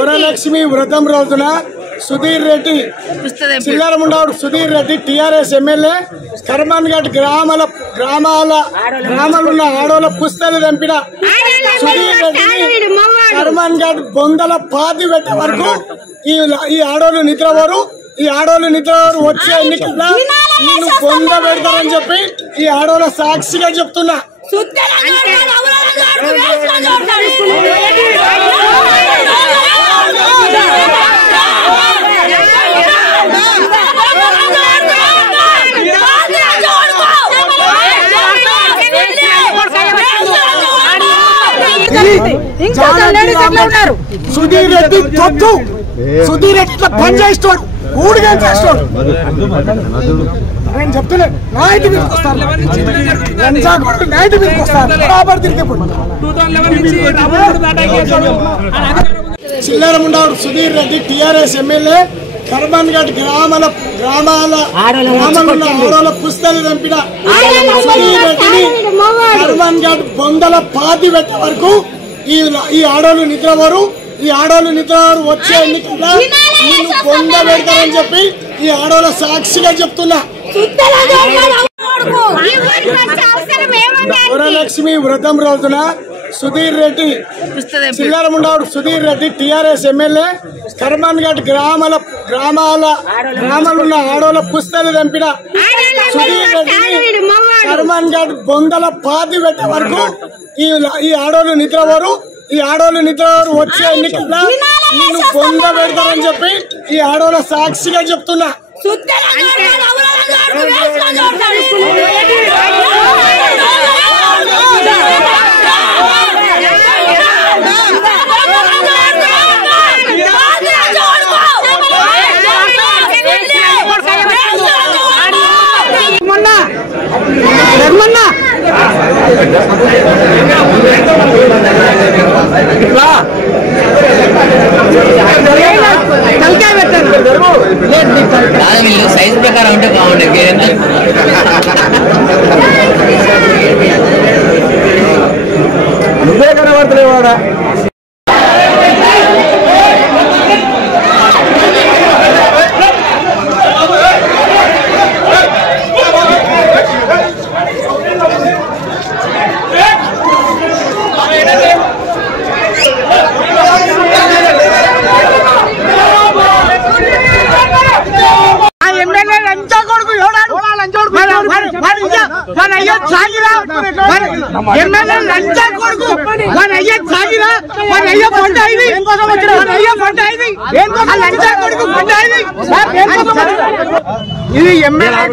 వరలక్ష్మి వ్రతం రోజున Sudheer Reddy చిల్లరముండవుడు Sudheer Reddy TRS MLA Karman ghat గ్రామాలున్న ఆడోళ్ళ పుస్తలు తెంపిన సుధీర్ రెడ్డిని కర్మన్ ఘాట్ బొందల పాతి పెట్టే వరకు ఈ ఆడోళ్ళు నిద్రపోరు. ఈ ఆడోళ్ళు నిద్రపోరు. వచ్చే ఎన్నికల్లో నేను బొంద పెడతారని చెప్పి ఈ ఆడోళ్ళ సాక్షిగా చెప్తున్నా. సుధీర్ రెడ్డి తొత్తు సుధీర్ రెడ్డి పని చేస్తాడు ఊడిగా చేస్తాడు. నేను చెప్తున్నా నైట్ మీదకి వస్తారు నైట్ మీదకి వస్తారు బరాబర్ తిరిగి చిల్లరముండవుడు సుధీర్ రెడ్డి టీఆర్ఎస్ ఎమ్మెల్యే కర్మన్ ఘాట్ గ్రామాలున్న ఆడోళ్ళ పుస్తలు తెంపిన సుధీర్ రెడ్డిని కర్మన్ ఘాట్ బొందల పాతి పెట్టే వరకు ఈ ఆడోళ్ళు నిద్రపోరు. ఈ ఆడోళ్ళు నిద్రపోరు. వచ్చే ఎన్నికల్లో నేను బొంద పెడతారని చెప్పి ఈ ఆడోళ్ళ సాక్షిగా చెప్తున్నా. వరలక్ష్మి వ్రతం రోజున సుధీర్ రెడ్డి చిల్లరముండవుడు సుధీర్ రెడ్డి టీఆర్ఎస్ ఎమ్మెల్యే కర్మన్ ఘాట్ గ్రామాలున్న ఆడోళ్ళ పుస్తలు తెంపిన సుధీర్ రెడ్డిని కర్మన్ ఘాట్ బొందల పాతి పెట్టే వరకు ఈ ఆడోళ్ళు నిద్రపోరు. ఈ ఆడోళ్ళు నిద్రపోరు. వచ్చే ఎన్నికల్లో నేను బొంద పెడతారని చెప్పి ఈ ఆడోళ్ళ సాక్షిగా చెప్తున్నా. సైజ్ ప్రకారం ఉంటే బాగుండే నువ్వే కనబడతలేవాడా. ఇది ఎమ్మెల్యే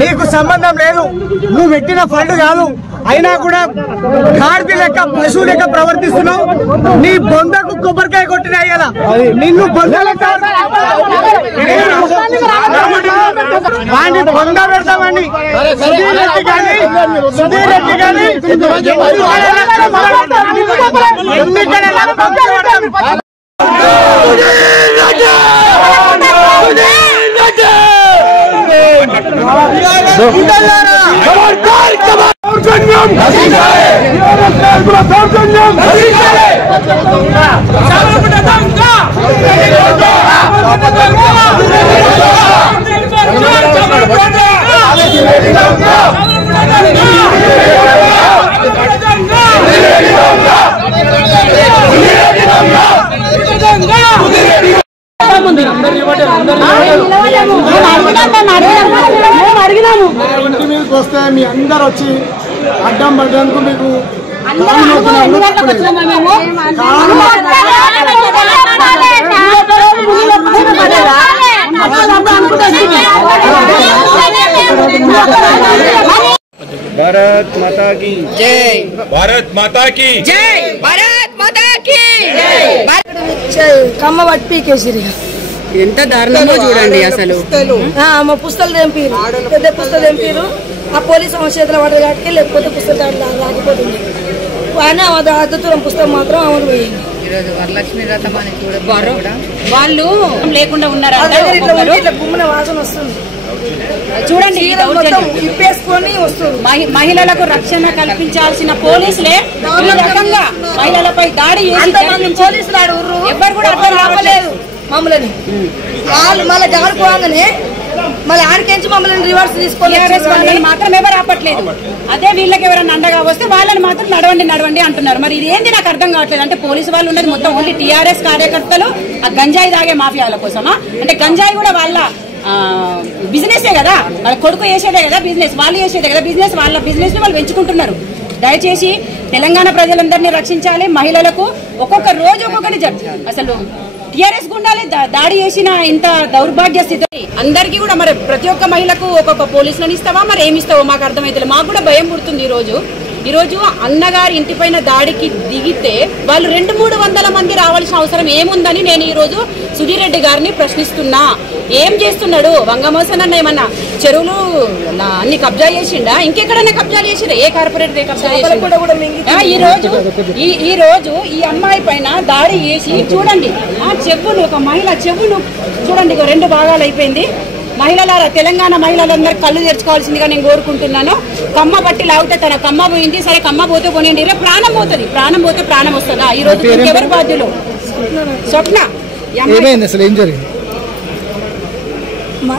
నీకు సంబంధం లేదు. నువ్వు పెట్టిన ఫండ్ కాదు. అయినా కూడా గాడిద లెక్క పశువు లెక్క ప్రవర్తిస్తున్నావు. నీ బొందకు కొబ్బరికాయ కొట్టిన అయ్యాల నిన్ను బొంద లెక్క బొంద పెడతామని సుధీర్ రెడ్డి కానీ ఇంటి మీదకి వస్తే మీ అందరు వచ్చి అడ్డం పడ్డానికి మీకు భారత్ మాతా కీ జై. భారత్ మాతా కీ జై. భారత్ మాతా కీ జై. కమ్మ పట్టి కేసిరి ఎంత దారుణంగా చూడండి అసలు. మా పుస్తలు తెంపారు, పెద్ద పుస్తలు తెంపారు. ఆ పోలీసు చేతుల పడ్డ కాటికి లేకపోతే పుస్తకాలు రాకపోతుంది. కానీ అద్దతూరం పుస్తకం మాత్రం అమలు పోయింది. వరలక్ష్మి వ్రతం అని వాళ్ళు లేకుండా ఉన్నారు. ఇట్లా గుమ్మిన వాసన వస్తుంది. చూడండి ఈ దౌర్జన్యం. ఇప్పేసుకొని వస్తారు. మహిళలకు రక్షణ కల్పించాల్సిన పోలీసులే ఈ రకంగా మహిళలపై దాడి చేసి పోలీసులు ఆడరు ఎవరు కూడా అర్థం రావలేదు మమ్మల్ని. వాళ్ళు మళ్ళీ జాడుకోగానే మళ్ళీ ఆడికించి మమ్మల్ని రివర్స్ తీసుకొని మాత్రం ఎవరు ఆపట్లేదు. అదే వీళ్ళకి ఎవరైనా అండగా వస్తే వాళ్ళని మాత్రం నడవండి అంటున్నారు. మరి ఇది ఏంది నాకు అర్థం కావట్లేదు. అంటే పోలీసు వాళ్ళు ఉన్నది మొత్తం ఓన్లీ టీఆర్ఎస్ కార్యకర్తలు ఆ గంజాయి తాగే మాఫియాల కోసమా? అంటే గంజాయి కూడా వాళ్ళ బిజినెసే కదా, వాళ్ళ కొడుకు చేసేదే కదా బిజినెస్, వాళ్ళు చేసేదే కదా బిజినెస్, వాళ్ళ బిజినెస్ ని వాళ్ళు పెంచుకుంటున్నారు. దయచేసి తెలంగాణ ప్రజలందరినీ రక్షించాలి. మహిళలకు ఒక్కొక్క రోజు ఒక్కొక్కటి అసలు టీఆర్ఎస్ గుండాలే దాడి చేసిన ఇంత దౌర్భాగ్య స్థితి అందరికీ కూడా. మరి ప్రతి ఒక్క మహిళకు ఒక్కొక్క పోలీసులను ఇస్తావా, మరి ఏమి ఇస్తావో మాకు అర్థమైతే. మాకు కూడా భయం పుడుతుంది. ఈరోజు అన్నగారి ఇంటిపైన దాడికి దిగితే వాళ్ళు 200-300 మంది రావాల్సిన అవసరం ఏముందని నేను ఈరోజు సుధీర్ రెడ్డి గారిని ప్రశ్నిస్తున్నా. ఏం చేస్తున్నాడు వంగమోసన్ అన్న? ఏమన్నా చెరువులు అన్ని కబ్జా చేసిండా? ఇంకెక్కడన్నా కబ్జా చేసిండా? ఏ కార్పొరేటర్ కబ్జా చేసిండా? ఈ రోజు ఈ అమ్మాయి పైన దాడి చేసి చూడండి, చెవులు ఒక మహిళ చెవులు చూడండి 2 భాగాలు అయిపోయింది. మహిళలారా, తెలంగాణ మహిళలందరూ కళ్ళు తెరుచుకోవాల్సిందిగా నేను కోరుకుంటున్నాను. కమ్మ బట్టి లాగితే తన కమ్మ పోయింది, సరే కమ్మ పోతే పోనీయండి, రేపు ప్రాణం పోతుంది. ప్రాణం పోతే ప్రాణం వస్తుందా? ఈ రోజు ఎవరు బాధ్యులు? స్వప్న అసలు ఏం జరిగింది? మా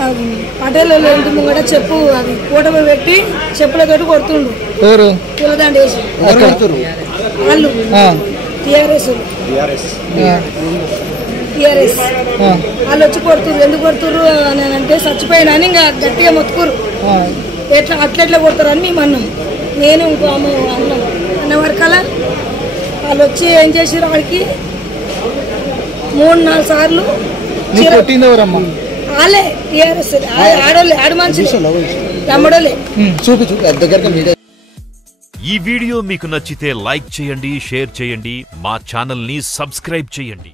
పటేల్ ఇంటి ముంగట చెప్పు అది కూటమి పెట్టి చెప్పులతోటి కొడుతుండు. పూలదండ వేసి వాళ్ళు టీఆర్ఎస్ వాళ్ళు వచ్చి కొడుతుర్రు. ఎందుకు కొడుతుర్రు అని అంటే చచ్చిపోయినా అని ఇంకా గట్టిగా మొత్తుకురు. అట్లెట్లా కొడతారు అని మేము అన్నాం. నేను ఇంకో అమ్మ అన్నాం అన్న వరకల్లా వాళ్ళు వచ్చి ఏం చేసారు, వాడికి 3-4 సార్లు వాళ్ళే టీఆర్ఎస్ ఆడోళ్ళే, ఆడు మనుషులు తమ్ముడోళ్ళే. ఈ వీడియో మీకు నచ్చితే లైక్ చేయండి, షేర్ చేయండి, మా ఛానల్ ని సబ్స్క్రైబ్ చేయండి.